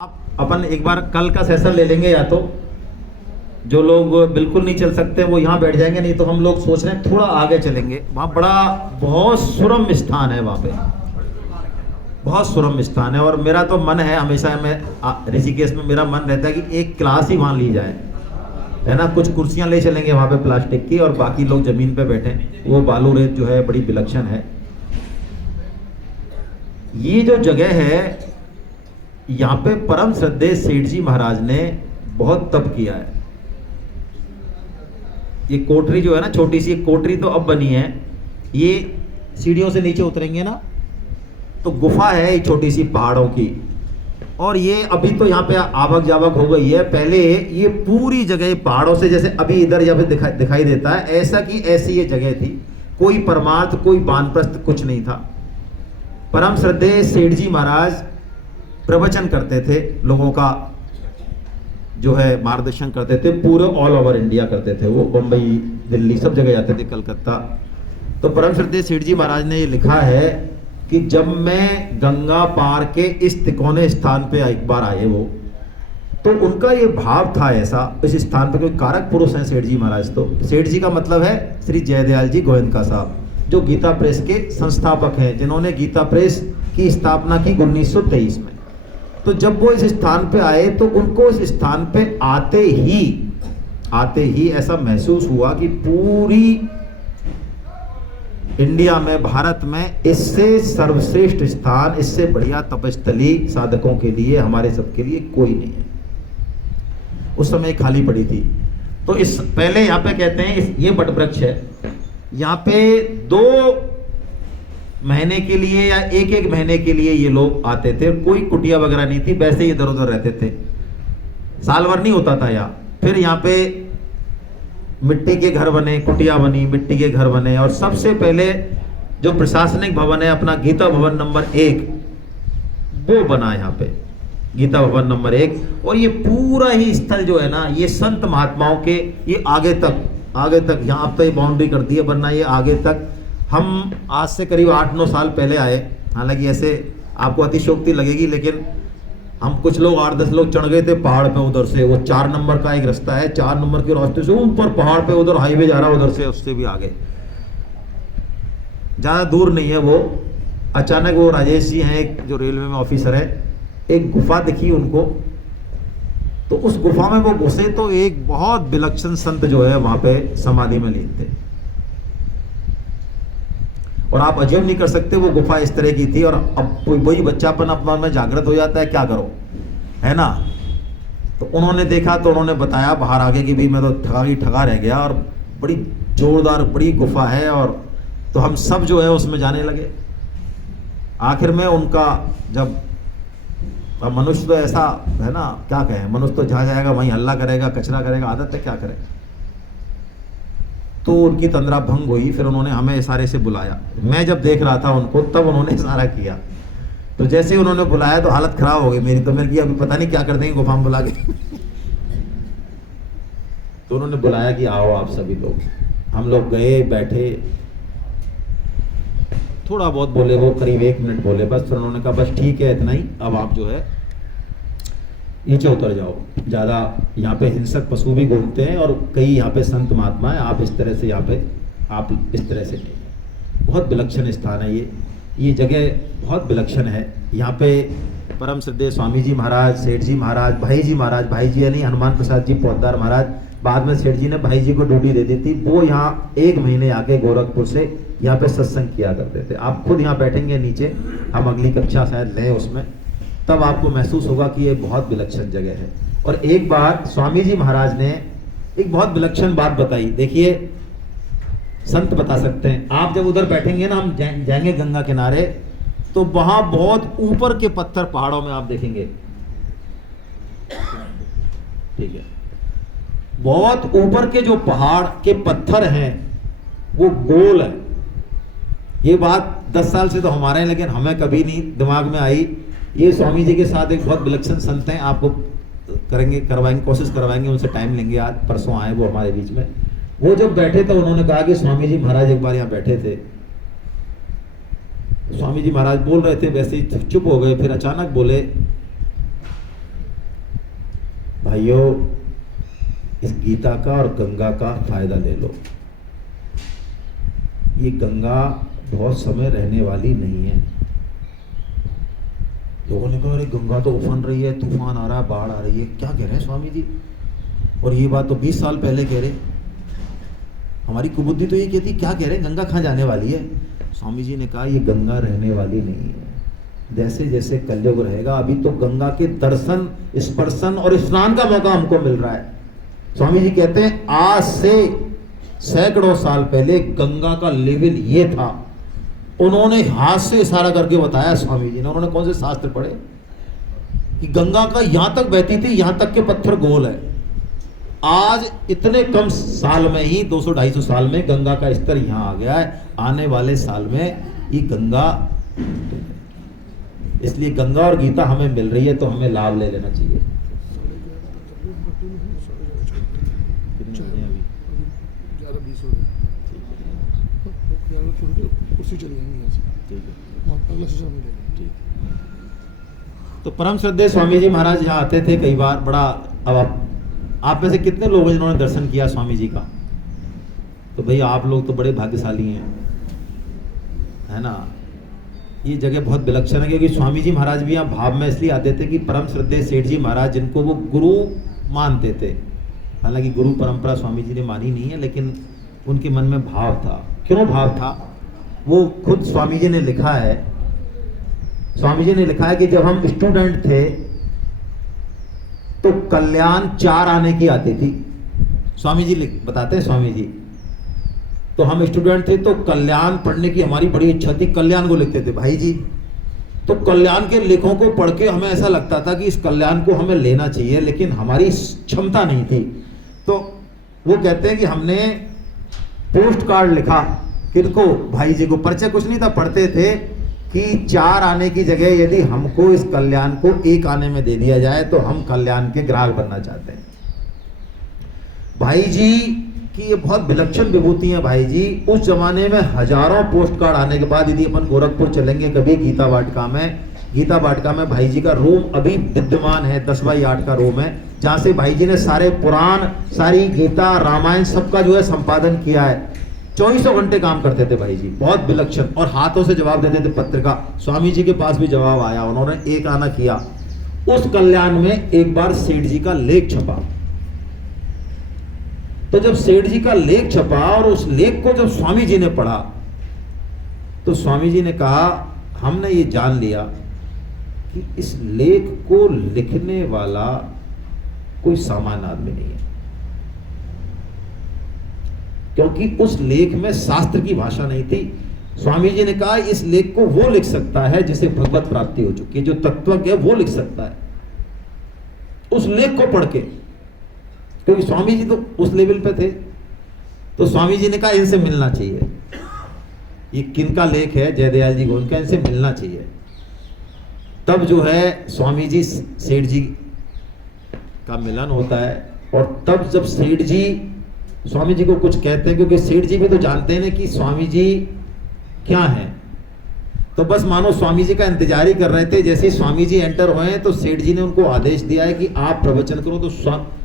आप अपन एक बार कल का सेशन ले लेंगे, या तो जो लोग बिल्कुल नहीं चल सकते वो यहाँ बैठ जाएंगे, नहीं तो हम लोग सोच रहे हैं थोड़ा आगे चलेंगे। वहाँ बड़ा बहुत सुरम्य स्थान है, वहाँ पे बहुत सुरम्य स्थान है। और मेरा तो मन है हमेशा, मैं ऋषिकेश में मेरा मन रहता है कि एक क्लास ही वहाँ ली जाए, है ना। कुछ कुर्सियाँ ले चलेंगे वहाँ पे प्लास्टिक की, और बाकी लोग जमीन पे बैठे। वो बालू रेत जो है बड़ी विलक्षण है। ये जो जगह है, यहाँ पे परम श्रद्धेय सेठ जी महाराज ने बहुत तप किया है। ये कोठरी जो है ना, छोटी सी कोठरी तो अब बनी है। ये सीढ़ियों से नीचे उतरेंगे ना तो गुफा है ये छोटी सी पहाड़ों की। और ये अभी तो यहाँ पे आवक जावक हो गई है। पहले ये पूरी जगह पहाड़ों से, जैसे अभी इधर जब दिखाई देता है, ऐसा की ऐसी ये जगह थी। कोई परमार्थ, कोई वानप्रस्थ कुछ नहीं था। परम श्रद्धेय सेठ जी महाराज प्रवचन करते थे, लोगों का जो है मार्गदर्शन करते थे, पूरे ऑल ओवर इंडिया करते थे। वो बम्बई, दिल्ली, सब जगह जाते थे, कलकत्ता। तो परम श्रद्धेय सेठ जी महाराज ने ये लिखा है कि जब मैं गंगा पार के इस तिकोने स्थान पे एक बार आए वो, तो उनका ये भाव था ऐसा, इस स्थान पे कोई कारक पुरुष हैं सेठ जी महाराज। तो सेठ जी का मतलब है श्री जयदयाल जी गोयनका साहब, जो गीता प्रेस के संस्थापक हैं, जिन्होंने गीता प्रेस की स्थापना की 1923 में। तो जब वो इस स्थान पे आए तो उनको इस स्थान पे आते ही ऐसा महसूस हुआ कि पूरी इंडिया में, भारत में इससे सर्वश्रेष्ठ स्थान, इससे बढ़िया तपस्थली साधकों के लिए, हमारे सबके लिए कोई नहीं है। उस समय खाली पड़ी थी। तो इस पहले यहाँ पे कहते हैं ये बट वृक्ष है, यहाँ पे 2 महीने के लिए या एक महीने के लिए ये लोग आते थे। कोई कुटिया वगैरह नहीं थी, वैसे ही इधर उधर रहते थे। साल भर नहीं होता था यहाँ। फिर यहाँ पे मिट्टी के घर बने, कुटिया बनी, मिट्टी के घर बने। और सबसे पहले जो प्रशासनिक भवन है अपना, गीता भवन नंबर 1, वो बना यहाँ पे, गीता भवन नंबर 1। और ये पूरा ही स्थल जो है ना, ये संत महात्माओं के, ये आगे तक यहाँ अब तो ये बाउंड्री कर दी है, वरना ये आगे तक। हम आज से करीब 8-9 साल पहले आए। हालांकि ऐसे आपको अतिशयोक्ति लगेगी, लेकिन हम कुछ लोग 8-10 लोग चढ़ गए थे पहाड़ पे उधर से। वो 4 नंबर का एक रास्ता है, 4 नंबर के रास्ते से ऊपर पहाड़ पे, उधर हाईवे जा रहा है उधर से, उससे भी आगे, ज़्यादा दूर नहीं है वो। अचानक वो राजेश जी हैं, एक जो रेलवे में ऑफिसर है, एक गुफा दिखी उनको। तो उस गुफा में वो घुसे तो एक बहुत विलक्षण संत जो है वहाँ पे समाधि में लीन थे। और आप अज्यूम नहीं कर सकते वो गुफा इस तरह की थी। और अब वही बच्चापन अपना में जागृत हो जाता है, क्या करो, है ना। तो उन्होंने देखा तो उन्होंने बताया बाहर आगे कि भाई मैं तो ठगा रह गया, और बड़ी जोरदार बड़ी गुफा है। और तो हम सब जो है उसमें जाने लगे। आखिर में उनका, जब अब मनुष्य तो ऐसा है ना, क्या कहें, मनुष्य तो जहाँ जाएगा वहीं हल्ला करेगा, कचरा करेगा, आदत है, क्या करे। तो उनकी तंद्रा भंग हुई। फिर उन्होंने हमें इशारे से बुलाया। मैं जब देख रहा था उनको, तब उन्होंने इशारा किया। तो जैसे ही उन्होंने बुलाया तो हालत खराब हो गई मेरी। तो मैंने किया अभी पता नहीं क्या कर देंगे गुफा में बुला के। तो उन्होंने बुलाया कि आओ आप सभी लोग। हम लोग गए, बैठे, थोड़ा बहुत बोले वो, करीब 1 मिनट बोले बस। फिर उन्होंने कहा बस ठीक है, इतना ही, अब आप जो है नीचे उतर जाओ। ज़्यादा यहाँ पे हिंसक पशु भी घूमते हैं, और कई यहाँ पे संत महात्मा है, आप इस तरह से यहाँ पे, आप इस तरह से नहीं। बहुत विलक्षण स्थान है ये जगह बहुत विलक्षण है। यहाँ पे परम श्रद्धेय स्वामी जी महाराज, सेठ जी महाराज, भाई जी यानी हनुमान प्रसाद जी पौदार महाराज, बाद में सेठ जी ने भाई जी को ड्यूटी दे दी थी। वो यहाँ 1 महीने आके गोरखपुर से यहाँ पे सत्संग किया करते थे। आप खुद यहाँ बैठेंगे नीचे, हम अगली कक्षा शायद लें उसमें, तब आपको महसूस होगा कि ये बहुत विलक्षण जगह है। और एक बार स्वामी जी महाराज ने एक बहुत विलक्षण बात बताई। देखिए, संत बता सकते हैं। आप जब उधर बैठेंगे ना, हम जाएंगे गंगा किनारे, तो वहां बहुत ऊपर के पत्थर पहाड़ों में आप देखेंगे, ठीक है, बहुत ऊपर के जो पहाड़ के पत्थर हैं वो गोल है। ये बात 10 साल से तो हमारे हैं, लेकिन हमें कभी नहीं दिमाग में आई। ये स्वामी जी के साथ एक बहुत विलक्षण संत हैं, आपको करवाएंगे, कोशिश करवाएंगे, उनसे टाइम लेंगे। आज परसों आए वो हमारे बीच में। वो जब बैठे तो उन्होंने कहा कि स्वामी जी महाराज एक बार यहाँ बैठे थे। स्वामी जी महाराज बोल रहे थे, वैसे ही चुप हो गए। फिर अचानक बोले भाइयों, इस गीता का और गंगा का फायदा ले लो। ये गंगा बहुत समय रहने वाली नहीं है। लोगों ने कहा अरे गंगा तो उफन रही है, तूफान आ रहा है, बाढ़ आ रही है, क्या कह रहे हैं स्वामी जी? और ये बात तो 20 साल पहले कह रहे। हमारी कुबुद्धि तो ये कहती क्या कह रहे हैं, गंगा कहाँ जाने वाली है? स्वामी जी ने कहा ये गंगा रहने वाली नहीं है। जैसे जैसे कलयुग रहेगा, अभी तो गंगा के दर्शन, स्पर्शन और स्नान का मौका हमको मिल रहा है। स्वामी जी कहते हैं आज से सैकड़ों साल पहले गंगा का लेवल ये था। उन्होंने हाथ से इशारा करके बताया स्वामी जी ने। उन्होंने कौन से शास्त्र पढ़े कि गंगा का यहां तक बहती थी, यहां तक के पत्थर गोल है। आज इतने कम साल में ही 200-250 साल में गंगा का स्तर यहां आ गया है। आने वाले साल में ये गंगा, इसलिए गंगा और गीता हमें मिल रही है तो हमें लाभ ले लेना चाहिए। तो परम श्रद्धेय स्वामी जी महाराज यहाँ आते थे कई बार। बड़ा, अब आप में से कितने लोग हैं जिन्होंने दर्शन किया स्वामी जी का? तो भाई आप लोग तो बड़े भाग्यशाली हैं, है ना। ये जगह बहुत विलक्षण है क्योंकि स्वामी जी महाराज भी यहाँ भाव में इसलिए आते थे कि परम श्रद्धेय सेठ जी महाराज जिनको वो गुरु मानते थे, हालांकि गुरु परंपरा स्वामी जी ने मानी नहीं है, लेकिन उनके मन में भाव था। क्यों भाव था? वो खुद स्वामी जी ने लिखा है, स्वामी जी ने लिखा है कि जब हम स्टूडेंट थे तो कल्याण 4 आने की आती थी। स्वामी जी बताते हैं, स्वामी जी तो हम स्टूडेंट थे तो कल्याण पढ़ने की हमारी बड़ी इच्छा थी। कल्याण को लिखते थे भाई जी। तो कल्याण के लेखों को पढ़ के हमें ऐसा लगता था कि इस कल्याण को हमें लेना चाहिए, लेकिन हमारी क्षमता नहीं थी। तो वो कहते हैं कि हमने पोस्ट कार्ड लिखा, किनको? भाई जी को। परिचय कुछ नहीं था, पढ़ते थे कि 4 आने की जगह यदि हमको इस कल्याण को 1 आने में दे दिया जाए तो हम कल्याण के ग्राहक बनना चाहते हैं। भाई जी की ये बहुत विलक्षण विभूति है भाई जी। उस जमाने में हजारों पोस्ट कार्ड आने के बाद यदि अपन गोरखपुर चलेंगे कभी गीता वाटिका में भाई जी का रूम अभी विद्यमान है, 10x8 का रूम है, जहां से भाई जी ने सारे पुराण, सारी गीता, रामायण सबका जो है संपादन किया है। 24 घंटे काम करते थे भाई जी, बहुत विलक्षण, और हाथों से जवाब देते थे पत्रिका। स्वामी जी के पास भी जवाब आया, उन्होंने 1 आना किया। उस कल्याण में एक बार सेठ जी का लेख छपा। तो जब सेठ जी का लेख छपा और उस लेख को जब स्वामी जी ने पढ़ा तो स्वामी जी ने कहा हमने ये जान लिया कि इस लेख को लिखने वाला कोई सामान्य आदमी नहीं है, क्योंकि उस लेख में शास्त्र की भाषा नहीं थी। स्वामी जी ने कहा इस लेख को वो लिख सकता है जिसे भगवत प्राप्ति हो चुकी है, जो तत्वज्ञ है वो लिख सकता है उस लेख को पढ़ के, क्योंकि स्वामी जी तो उस लेवल पे थे। तो स्वामी जी ने कहा इनसे मिलना चाहिए। ये किनका लेख है? जयदयाल जी गोविंद का, इनसे मिलना चाहिए। तब जो है स्वामी जी सेठ जी का मिलन होता है, और तब जब सेठ जी स्वामी जी को कुछ कहते हैं, क्योंकि सेठ जी भी तो जानते हैं ना कि स्वामी जी क्या हैं, तो बस मानो स्वामी जी का इंतजार ही कर रहे थे। जैसे ही स्वामी जी एंटर हुए तो सेठ जी ने उनको आदेश दिया है कि आप प्रवचन करो। तो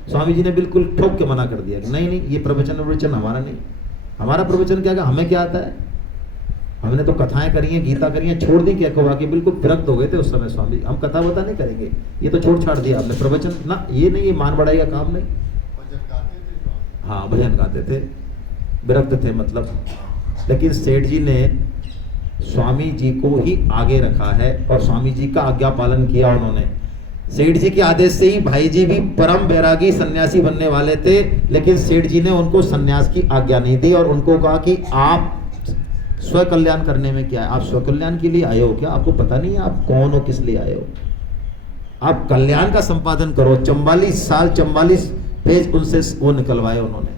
स्वामी जी ने बिल्कुल ठोक के मना कर दिया कि नहीं, ये प्रवचन हमारा नहीं, हमारा प्रवचन क्या, हमें क्या आता है, हमने तो कथाएं करी हैं, गीता करी हैं, छोड़ दी क्या कहा कि बिल्कुल विरक्त हो गए थे उस समय स्वामी जी, हम कथा बता नहीं करेंगे, ये तो छोड़ छाड़ दिया आपने प्रवचन ना, ये नहीं, ये मान बढ़ाई का काम नहीं। हाँ, भजन गाते थे, विरक्त थे मतलब। लेकिन सेठ जी ने स्वामी जी को ही आगे रखा है और स्वामी जी का आज्ञा पालन किया उन्होंने। सेठ जी के आदेश से ही भाई जी भी परम बैरागी सन्यासी बनने वाले थे, लेकिन सेठ जी ने उनको सन्यास की आज्ञा नहीं दी और उनको कहा कि आप स्व कल्याण करने में क्या है, आप स्व कल्याण के लिए आए हो क्या? आपको पता नहीं है आप कौन हो, किस लिए आए हो? आप कल्याण का संपादन करो। 44 पेज उनसे वो निकलवाए उन्होंने,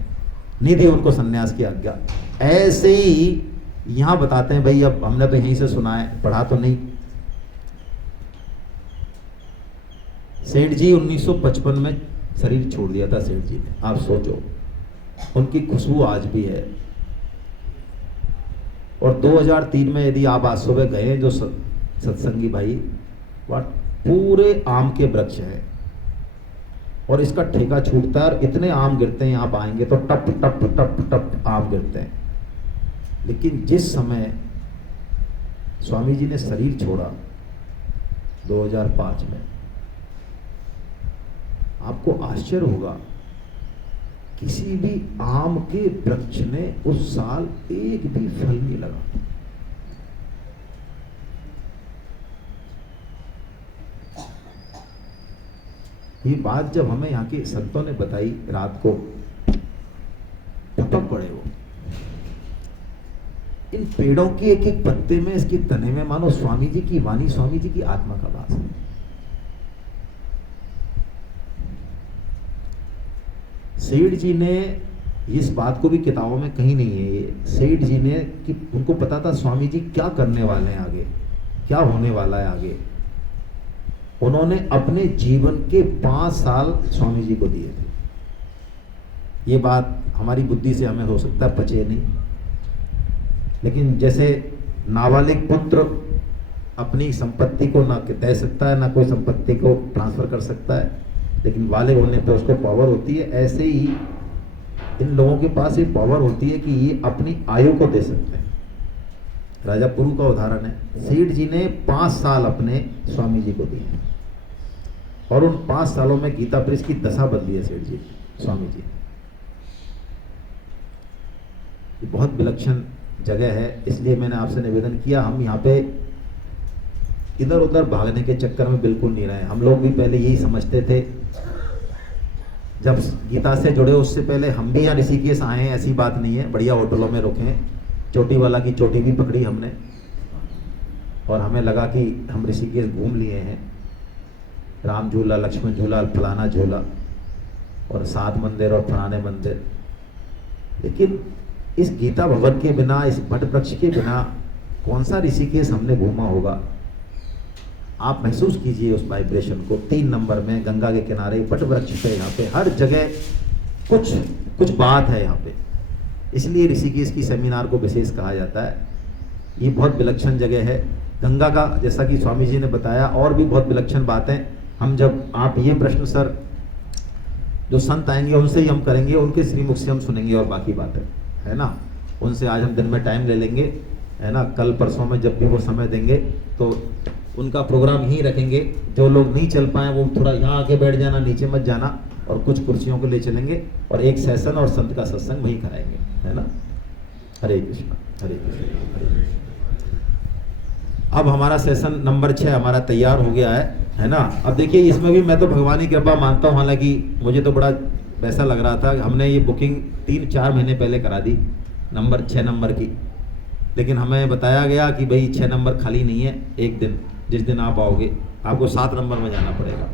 नहीं दी उनको सन्यास की आज्ञा। ऐसे ही यहां बताते हैं भाई, अब हमने तो यहीं से सुना है, पढ़ा तो नहीं। सेठ जी 1955 में शरीर छोड़ दिया था सेठ जी ने, आप सोचो, उनकी खुशबू आज भी है। और 2003 में यदि आप आज सुबह गए, जो सत्संगी भाई, वह पूरे आम के वृक्ष हैं, और इसका ठेका छूटता है और इतने आम गिरते हैं, आप आएंगे तो टप टप टप टप आम गिरते हैं। लेकिन जिस समय स्वामी जी ने शरीर छोड़ा 2005 में, आपको आश्चर्य होगा, किसी भी आम के वृक्ष ने उस साल एक भी फल नहीं लगा। ये बात जब हमें यहाँ के संतों ने बताई रात को, टपक पड़े वो। इन पेड़ों के एक एक पत्ते में, इसके तने में मानो स्वामी जी की वाणी, स्वामी जी की आत्मा का वास है। सेठ जी ने इस बात को भी किताबों में कहीं नहीं है ये, सेठ जी ने कि उनको पता था स्वामी जी क्या करने वाले हैं आगे, क्या होने वाला है आगे। उन्होंने अपने जीवन के 5 साल स्वामी जी को दिए थे। ये बात हमारी बुद्धि से हमें हो सकता है पचे नहीं, लेकिन जैसे नाबालिग पुत्र अपनी संपत्ति को ना दे सकता है, ना कोई संपत्ति को ट्रांसफर कर सकता है, लेकिन बालिग होने पर उसको पावर होती है, ऐसे ही इन लोगों के पास एक पावर होती है कि ये अपनी आयु को दे सकते हैं। राजा पुरु का उदाहरण है, सेठ जी ने 5 साल अपने स्वामी जी को दिए और उन 5 सालों में गीता प्रेस की दशा बदली है सेठ जी, स्वामी जी। ये बहुत विलक्षण जगह है, इसलिए मैंने आपसे निवेदन किया, हम यहाँ पे इधर उधर भागने के चक्कर में बिल्कुल नहीं रहे। हम लोग भी पहले यही समझते थे, जब गीता से जुड़े उससे पहले हम भी यहाँ ऋषिकेश आए हैं, ऐसी बात नहीं है, बढ़िया होटलों में रुके हैं, चोटी वाला की चोटी भी पकड़ी हमने, और हमें लगा कि हम ऋषिकेश घूम लिए हैं, राम झूला, लक्ष्मण झूला, फलाना झूला और 7 मंदिर और फलाने मंदिर। लेकिन इस गीता भवन के बिना, इस वट वृक्ष के बिना कौन सा ऋषिकेश हमने घूमा होगा। आप महसूस कीजिए उस वाइब्रेशन को। 3 नंबर में गंगा के किनारे वट वृक्ष पे, यहाँ पे हर जगह कुछ बात है यहाँ पे, इसलिए ऋषिकेश की सेमिनार को विशेष कहा जाता है। ये बहुत विलक्षण जगह है। गंगा का, जैसा कि स्वामी जी ने बताया, और भी बहुत विलक्षण बातें हम, जब आप ये प्रश्न सर जो संत आएंगे उनसे ही हम करेंगे, उनके श्रीमुख से हम सुनेंगे और बाकी बातें, है ना, उनसे आज हम दिन में टाइम ले लेंगे, है ना, कल परसों में जब भी वो समय देंगे तो उनका प्रोग्राम यहीं रखेंगे। जो लोग नहीं चल पाए वो थोड़ा यहाँ आके बैठ जाना, नीचे मत जाना, और कुछ कुर्सियों को ले चलेंगे और एक सेशन और संत का सत्संग वहीं कराएंगे, है ना। हरे कृष्णा, हरे कृष्णा, हरे कृष्णा। अब हमारा सेशन नंबर 6 हमारा तैयार हो गया है ना। अब देखिए, इसमें भी मैं तो भगवान की कृपा मानता हूँ, हालांकि मुझे तो बड़ा वैसा लग रहा था। हमने ये बुकिंग 3-4 महीने पहले करा दी नंबर 6 नंबर की, लेकिन हमें बताया गया कि भाई 6 नंबर खाली नहीं है, एक दिन जिस दिन आप आओगे आपको 7 नंबर में जाना पड़ेगा।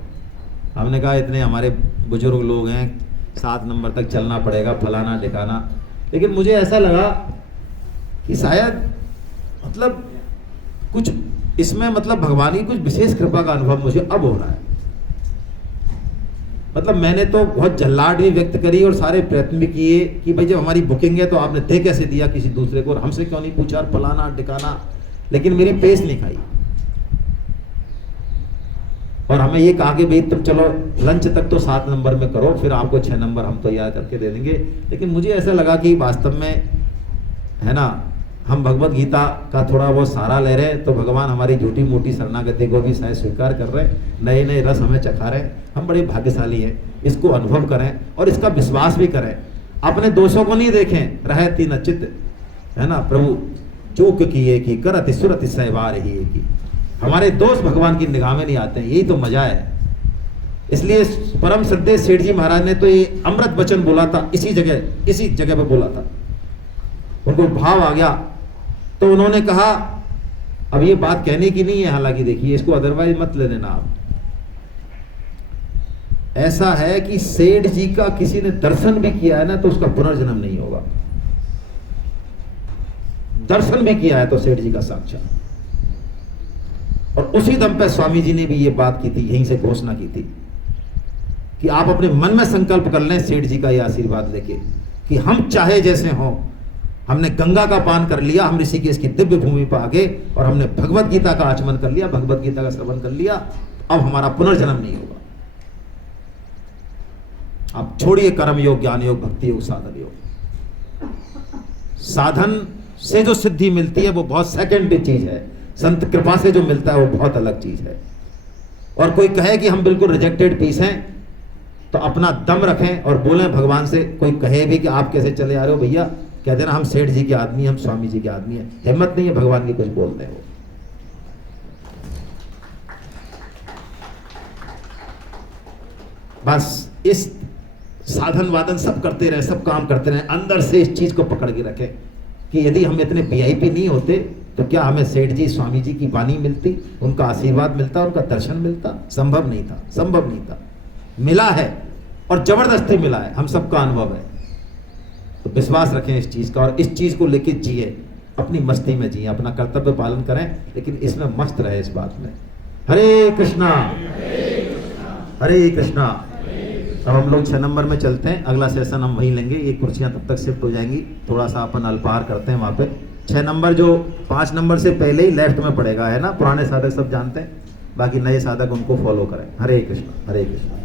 हमने कहा इतने हमारे बुजुर्ग लोग हैं, 7 नंबर तक चलना पड़ेगा, फलाना ढिकाना। लेकिन मुझे ऐसा लगा कि शायद मतलब कुछ इसमें, मतलब भगवान की कुछ विशेष कृपा का अनुभव मुझे अब हो रहा है। मतलब मैंने तो बहुत जल्लाड भी व्यक्त करी और सारे प्रयत्न भी किए कि भाई जब हमारी बुकिंग है तो आपने दे कैसे दिया किसी दूसरे को, और हमसे क्यों नहीं पूछा, और फलाना ढिकाना, लेकिन मेरी पेश नहीं खाई। और हमें ये कहा कि भाई तुम चलो लंच तक तो 7 नंबर में करो, फिर आपको 6 नंबर हम तैयार करके दे देंगे। लेकिन मुझे ऐसा लगा कि वास्तव में, है ना, हम भगवत गीता का थोड़ा वो सहारा ले रहे हैं, तो भगवान हमारी झूठी मोटी शरणागति को भी शायद स्वीकार कर रहे हैं, नए नए रस हमें चखा रहे हैं। हम बड़े भाग्यशाली हैं, इसको अनुभव करें और इसका विश्वास भी करें। अपने दोषों को नहीं देखें, रहती न चित्त, है ना, प्रभु चूक किए कि करत सुरत सहवार ही है कि हमारे दोष भगवान की निगाह में नहीं आते हैं, यही तो मजा है। इसलिए परम श्रद्धेय सेठ जी महाराज ने तो ये अमृत वचन बोला था, इसी जगह पे बोला था। उनको भाव आ गया तो उन्होंने कहा, अब ये बात कहने की नहीं है, हालांकि देखिए इसको अदरवाइज मत ले लेना आप। ऐसा है कि सेठ जी का किसी ने दर्शन भी किया है ना तो उसका पुनर्जन्म नहीं होगा। दर्शन भी किया है तो सेठ जी का साक्षात। और उसी दम पे स्वामी जी ने भी ये बात की थी, यहीं से घोषणा की थी कि आप अपने मन में संकल्प कर लें सेठ जी का ये आशीर्वाद लेके कि हम चाहे जैसे हों, हमने गंगा का पान कर लिया, हम ऋषिकेश की दिव्य भूमि पर आ गए और हमने भगवत गीता का आचमन कर लिया, भगवत गीता का श्रवण कर लिया, अब हमारा पुनर्जन्म नहीं होगा। आप छोड़िए कर्म योग, ज्ञान योग, भक्ति योग, साधन योग। साधन से जो सिद्धि मिलती है वो बहुत सेकेंडरी चीज है, संत कृपा से जो मिलता है वो बहुत अलग चीज है। और कोई कहे कि हम बिल्कुल रिजेक्टेड पीस हैं, तो अपना दम रखें और बोलें भगवान से। कोई कहे भी कि आप कैसे चले आ रहे हो भैया, कहते ना हम सेठ जी के आदमी, हम स्वामी जी के आदमी हैं, हिम्मत नहीं है भगवान की कुछ बोलते हो। बस इस साधन वादन सब करते रहे, सब काम करते रहे, अंदर से इस चीज को पकड़ के रखें कि यदि हम इतने वीआईपी नहीं होते तो क्या हमें सेठ जी स्वामी जी की वाणी मिलती, उनका आशीर्वाद मिलता, उनका दर्शन मिलता? संभव नहीं था, संभव नहीं था। मिला है और जबरदस्ती मिला है, हम सबका अनुभव है। तो विश्वास रखें इस चीज का और इस चीज को लेके जिए, अपनी मस्ती में जिए, अपना कर्तव्य पालन करें, लेकिन इसमें मस्त रहे इस बात में। हरे कृष्णा हरे कृष्णा। अब हम लोग 6 नंबर में चलते हैं, अगला सेशन हम वहीं लेंगे, ये कुर्सियां तब तक शिफ्ट हो जाएंगी, थोड़ा सा अपन अल्पाहार करते हैं वहां पे। 6 नंबर जो 5 नंबर से पहले ही लेफ्ट में पड़ेगा, है ना, पुराने साधक सब जानते हैं, बाकी नए साधक उनको फॉलो करें। हरे कृष्णा हरे कृष्णा।